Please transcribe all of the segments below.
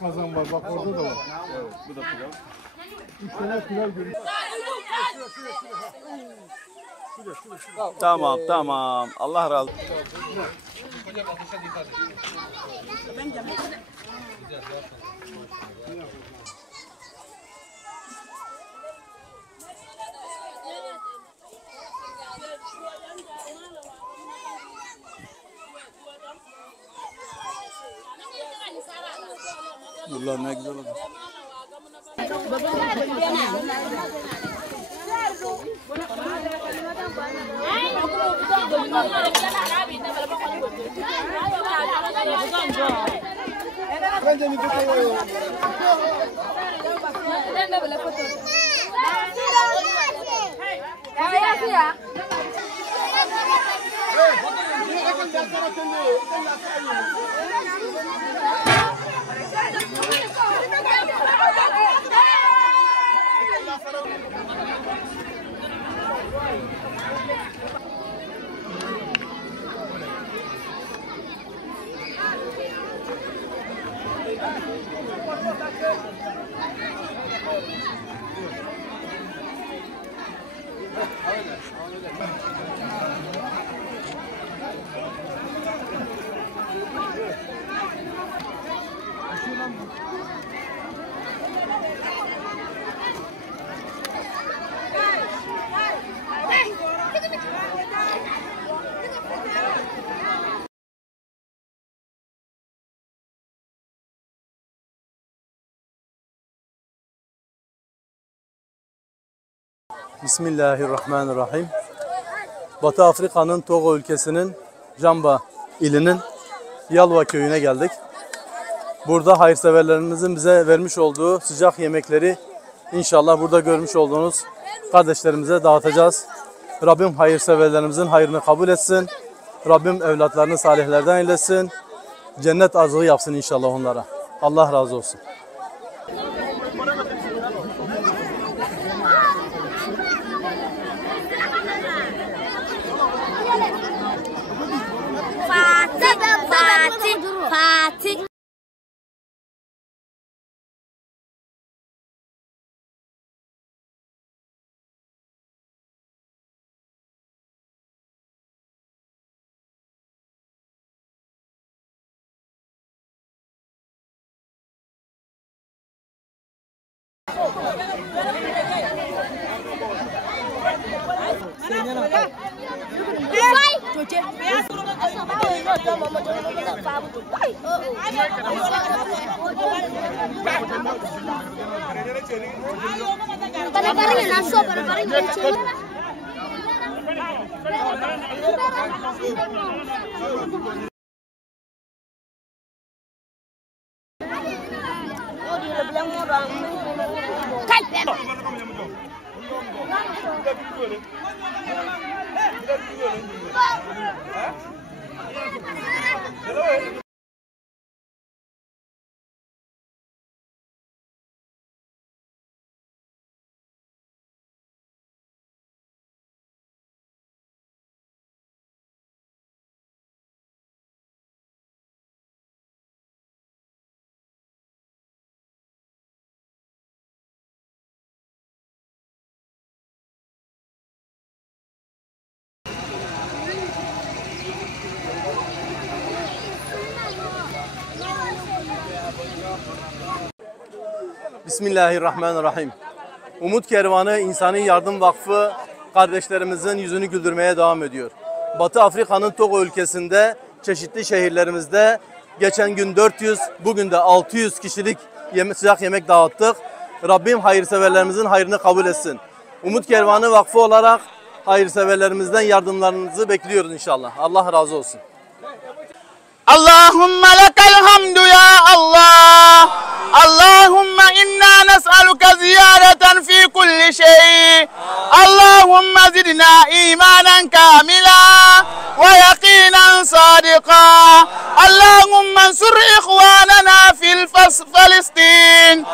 kazan var. Bak orada da var. Evet, bu da pilav. 3 tane pilav görüyoruz. Tamam, tamam. Allah razı olsun. Bunlar ne güzel oldu. Bismillahirrahmanirrahim. Batı Afrika'nın Togo ülkesinin Jamba ilinin Yalva köyüne geldik. Burada hayırseverlerimizin bize vermiş olduğu sıcak yemekleri inşallah burada görmüş olduğunuz kardeşlerimize dağıtacağız. Rabbim hayırseverlerimizin hayrını kabul etsin. Rabbim evlatlarını salihlerden eylesin. Cennet azığı yapsın inşallah onlara. Allah razı olsun. Fatih. Bismillahirrahmanirrahim. Umut Kervanı İnsani Yardım Vakfı kardeşlerimizin yüzünü güldürmeye devam ediyor. Batı Afrika'nın Togo ülkesinde çeşitli şehirlerimizde geçen gün 400, bugün de 600 kişilik sıcak yemek dağıttık. Rabbim hayırseverlerimizin hayrını kabul etsin. Umut Kervanı Vakfı olarak hayırseverlerimizden yardımlarınızı bekliyoruz inşallah. Allah razı olsun. Allahümme lekel hamdu ya Allah. Allahümme inna nes'aluke ziyareten fi kulli şey. Allahümme zidna imanen kamila ve yakinen sadika. Allahümme ensur ihvanena fil Filistin.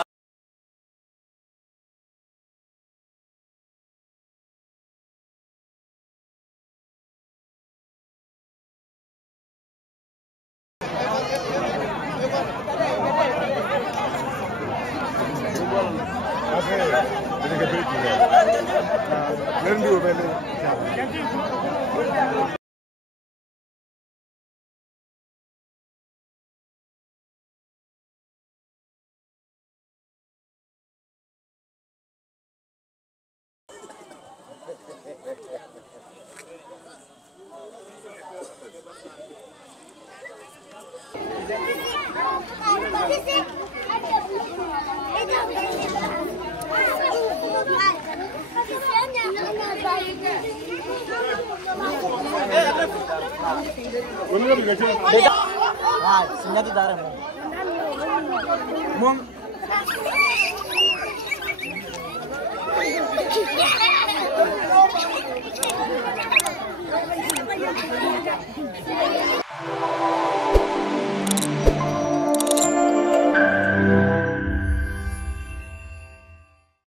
Sinna tu darah.